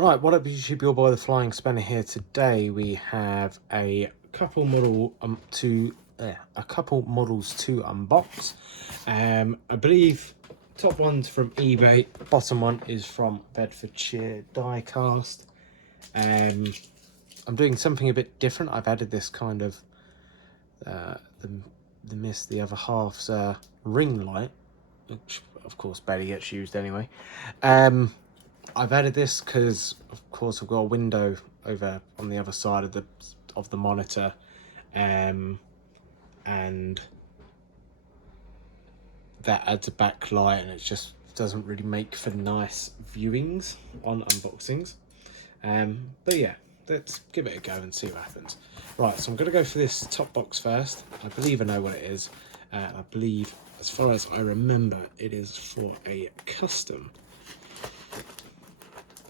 Right, what up YouTube, your boy the Flying Spanner here. Today we have a couple models to unbox. I believe top one's from eBay, bottom one is from Bedfordshire Diecast. I'm doing something a bit different. I've added this kind of the other half's ring light, which of course barely gets used anyway. I've added this because, of course, I've got a window over on the other side of the monitor, and that adds a backlight, and it just doesn't really make for nice viewings on unboxings. But yeah, let's give it a go and see what happens. Right, so I'm going to go for this top box first. I believe I know what it is. I believe, as far as I remember, it is for a custom.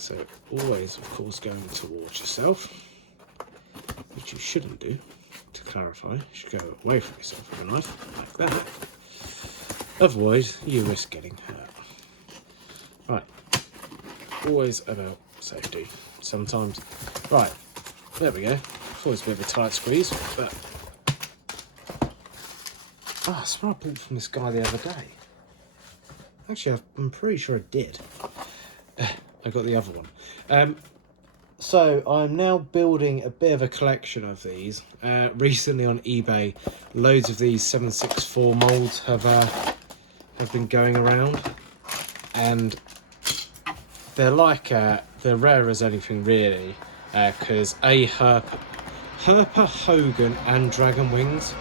So always, of course, going towards yourself, which you shouldn't do. To clarify, you should go away from yourself with a knife, like that. Otherwise, you risk getting hurt. Right, always about safety. Sometimes. Right, there we go. It's always a bit of a tight squeeze, but I swear I bought from this guy the other day. Actually, I'm pretty sure I did. I got the other one. So I'm now building a bit of a collection of these. Recently on eBay, loads of these 764 molds have been going around, and they're like they're rare as anything really, because Herpa, Hogan, and Dragon Wings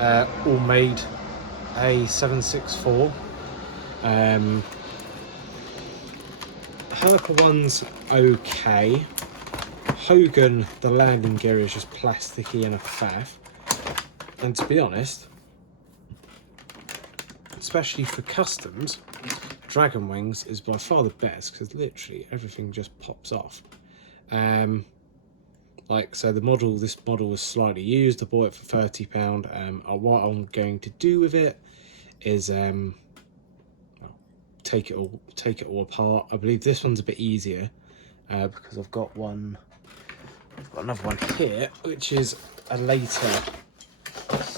all made a 764. Herpa one's okay. Hogan, the landing gear is just plasticky and a faff. And to be honest, especially for customs, Dragon Wings is by far the best because literally everything just pops off. Like, so this model was slightly used. I bought it for £30. What I'm going to do with it is take it all apart. I believe this one's a bit easier because I've got another one here, which is a later,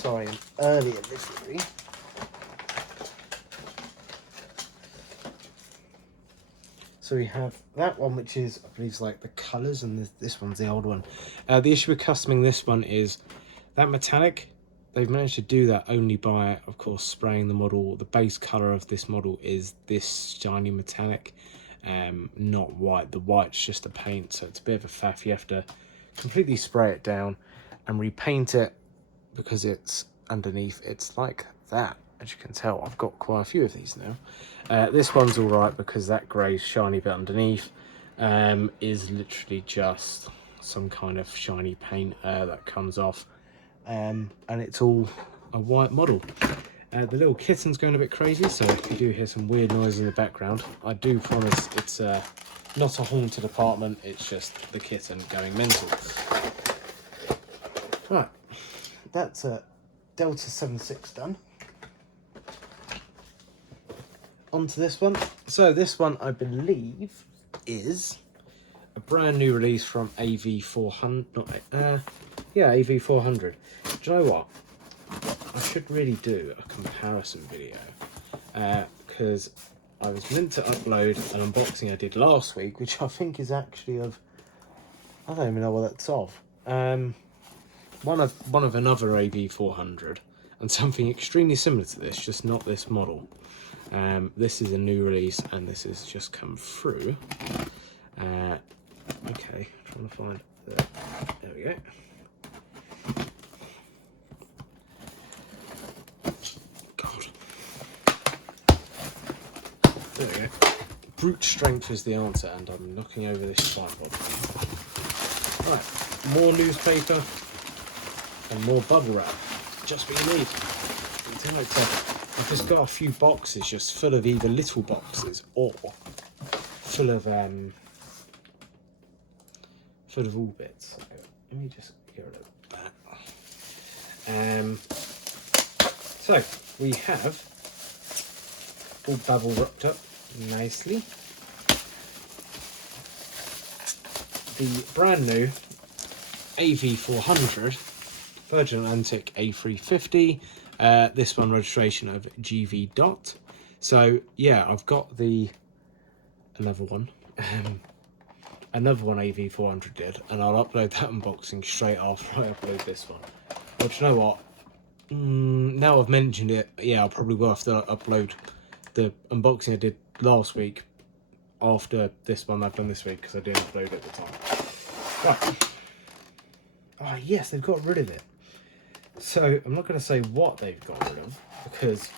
an earlier livery. So we have that one, which is, I believe, like the colours, and this one's the old one. The issue with customing this one is that metallic. They've managed to do that only by, of course, spraying the model. The base colour of this model is this shiny metallic, not white. The white's just a paint, so it's a bit of a faff. You have to completely spray it down and repaint it because it's underneath. It's like that, as you can tell. I've got quite a few of these now. This one's all right because that grey shiny bit underneath is literally just some kind of shiny paint that comes off. And it's all a white model. The little kitten's going a bit crazy, so if you do hear some weird noise in the background, I do promise it's not a haunted apartment, it's just the kitten going mental. Right, that's a Delta 76 done. On to this one. So this one, I believe, is a brand new release from AV400. AV400. Do you know what? I should really do a comparison video because I was meant to upload an unboxing I did last week, which I think is actually of, I don't even know what that's of. One of another AV400, and something extremely similar to this, just not this model. This is a new release, and this has just come through. Okay, trying to find there we go. God. There we go. Brute strength is the answer, and I'm knocking over this tripod. Right, more newspaper and more bubble wrap. Just what you need. I've just got a few boxes just full of either little boxes or full of all bits. Let me just get rid of that. So we have all bubble wrapped up nicely. the brand new AV400 Virgin Atlantic A350. This one registration of GV dot. So yeah, I've got another one AV400 did, and I'll upload that unboxing straight after I upload this one. But you know what? Now I've mentioned it, yeah, I'll probably will have to upload the unboxing I did last week after this one I've done this week, because I didn't upload it at the time. Right. Oh yes, they've got rid of it. So I'm not going to say what they've got rid of, because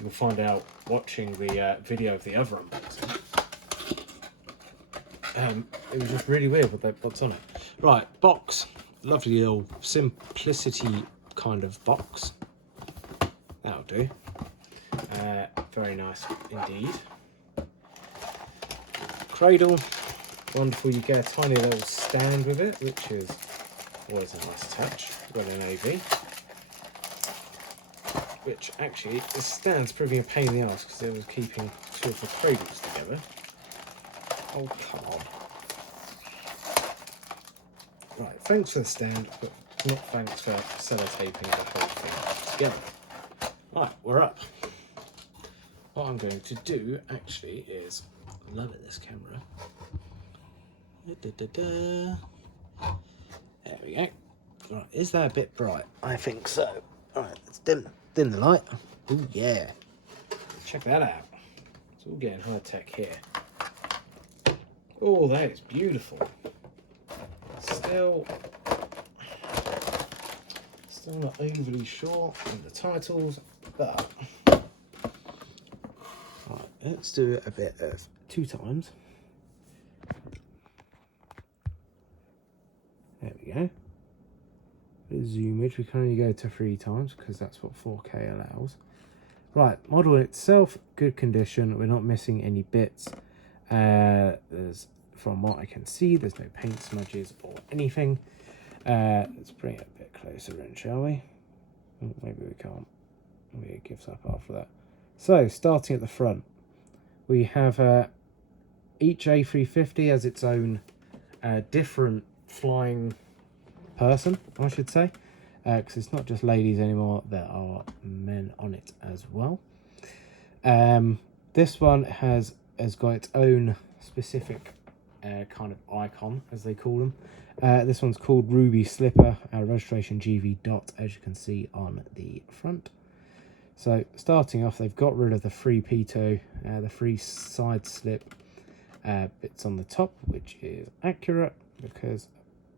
you'll find out watching the video of the other unboxing. It was just really weird what's on it. Right, box. Lovely little simplicity kind of box. That'll do. Very nice indeed. Cradle. Wonderful. You get a tiny little stand with it, which is always a nice touch. Got an AV. Which actually, this stand's proving a pain in the ass because it was keeping two of the cradles together. Oh, come on. Right, thanks for the stand, but not thanks for sellotaping the whole thing together. Right, we're up. What I'm going to do, actually, is love it, this camera. There we go. Right, is that a bit bright? I think so. Alright, let's dim the light. Oh yeah. Check that out. It's all getting high tech here. Oh, that is beautiful. Still not overly sure on the titles, but right, let's do a bit of 2 times. There we go. Bit of zoomage. We can only go to 3 times because that's what 4K allows. Right, model itself, good condition. We're not missing any bits. There's, from what I can see, there's no paint smudges or anything. Let's bring it a bit closer in, shall we? Oh, maybe we can't. Maybe it gives up after that. So, starting at the front, we have each A350 has its own different flying person, I should say, because it's not just ladies anymore, there are men on it as well. This one has got its own specific kind of icon, as they call them. This one's called Ruby Slipper, registration GV dot, as you can see on the front. So starting off, they've got rid of the free pitot, the free side slip bits on the top, which is accurate because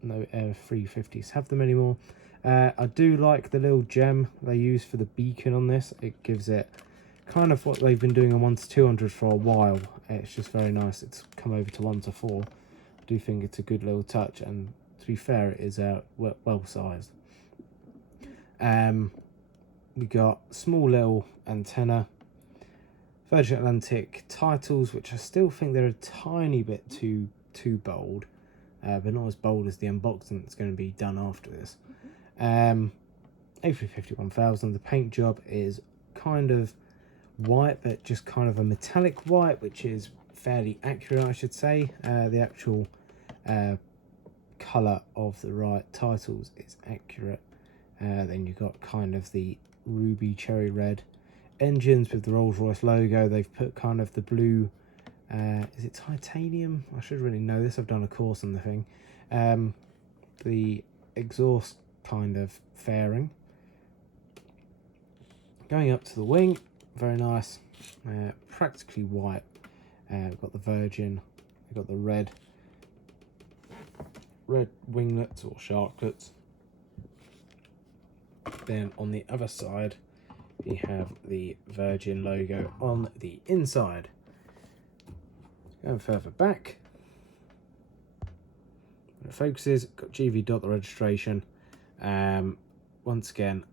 no Air350s have them anymore. I do like the little gem they use for the beacon on this. It gives it kind of what they've been doing on 1-200 for a while. It's just very nice. It's come over to 1-4. I do think it's a good little touch, and to be fair, it is well sized. We got small little antenna, Virgin Atlantic titles, which I still think they're a tiny bit too bold, but not as bold as the unboxing that's going to be done after this. A350 1000. The paint job is kind of white, but just kind of a metallic white, which is fairly accurate, I should say. The actual colour of the right titles is accurate. Then you've got kind of the ruby cherry red engines with the Rolls-Royce logo. They've put kind of the blue, is it titanium? I should really know this, I've done a course on the thing. The exhaust kind of fairing. Going up to the wing, very nice, practically white. We've got the Virgin, we've got the red winglets or sharklets. Then on the other side, we have the Virgin logo on the inside. Going further back, when it focuses, got GV dot, the registration. Once again,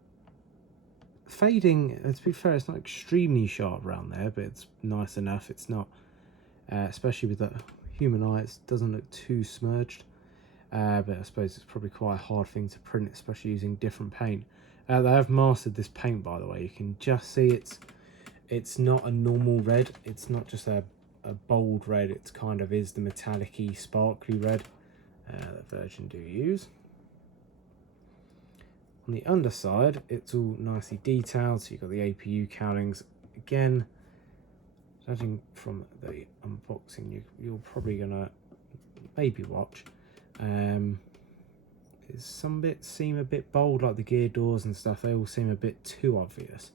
fading, to be fair, it's not extremely sharp around there, but it's nice enough. It's not, especially with the human eye, it doesn't look too smudged. But I suppose it's probably quite a hard thing to print, especially using different paint. They have mastered this paint, by the way. You can just see it's not a normal red. It's not just a bold red. It's kind of is the metallic-y, sparkly red. that Virgin do use. On the underside, it's all nicely detailed, so you've got the APU cowlings. Again, judging from the unboxing, you're probably gonna maybe watch. Some bits seem a bit bold, like the gear doors and stuff. They all seem a bit too obvious,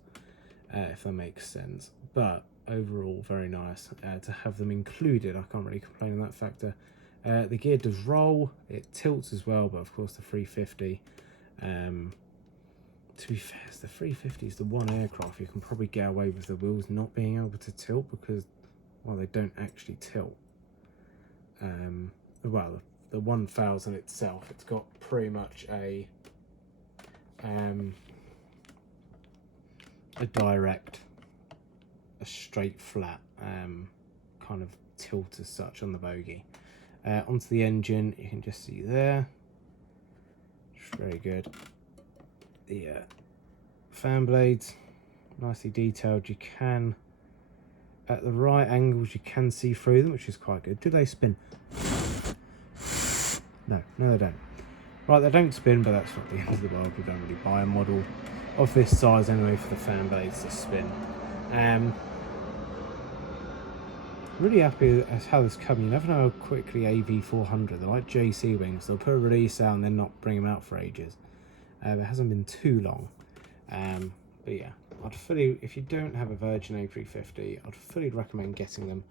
if that makes sense. But overall, very nice to have them included. I can't really complain on that factor. The gear does roll, it tilts as well, but of course the 350. To be fair, the 350 is the one aircraft you can probably get away with the wheels not being able to tilt, because, well, they don't actually tilt. Well, the 1000 itself, it's got pretty much a direct, a straight flat kind of tilt as such on the bogie. Onto the engine, you can just see there, it's very good. The fan blades, nicely detailed. You can, at the right angles, you can see through them, which is quite good. Do they spin? No, they don't. Right, they don't spin, but that's not the end of the world. We don't really buy a model of this size anyway for the fan blades to spin. Really happy as how this come. You never know how quickly AV400, they're like JC wings, they'll put a release out and then not bring them out for ages. It hasn't been too long, but yeah, I'd fully, if you don't have a Virgin A350, I'd fully recommend getting them.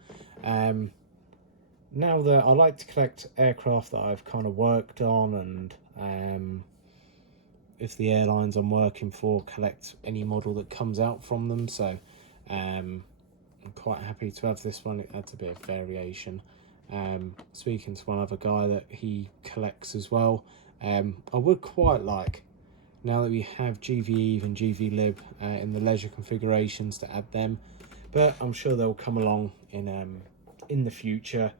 Now that I like to collect aircraft that I've kind of worked on, and if the airlines I'm working for, collect any model that comes out from them, so I'm quite happy to have this one. It adds a bit of variation. Speaking to one other guy that he collects as well, I would quite like, now that we have GV and GV Lib in the leisure configurations, to add them, but I'm sure they'll come along in the future.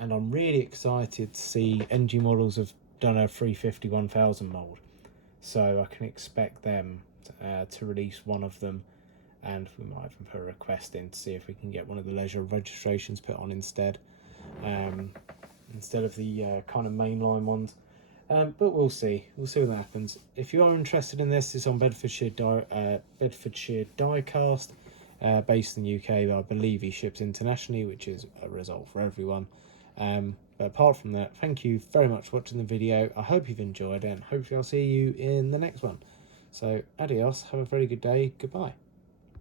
And I'm really excited to see NG Models have done a 350-1000 mold, so I can expect them to release one of them, and we might even put a request in to see if we can get one of the leisure registrations put on instead of the kind of mainline ones. But we'll see what happens. If you are interested in this, it's on Bedfordshire Diecast, based in the UK, but I believe he ships internationally, which is a result for everyone. But apart from that, thank you very much for watching the video. I hope you've enjoyed it, and hopefully I'll see you in the next one. So adios, have a very good day, goodbye.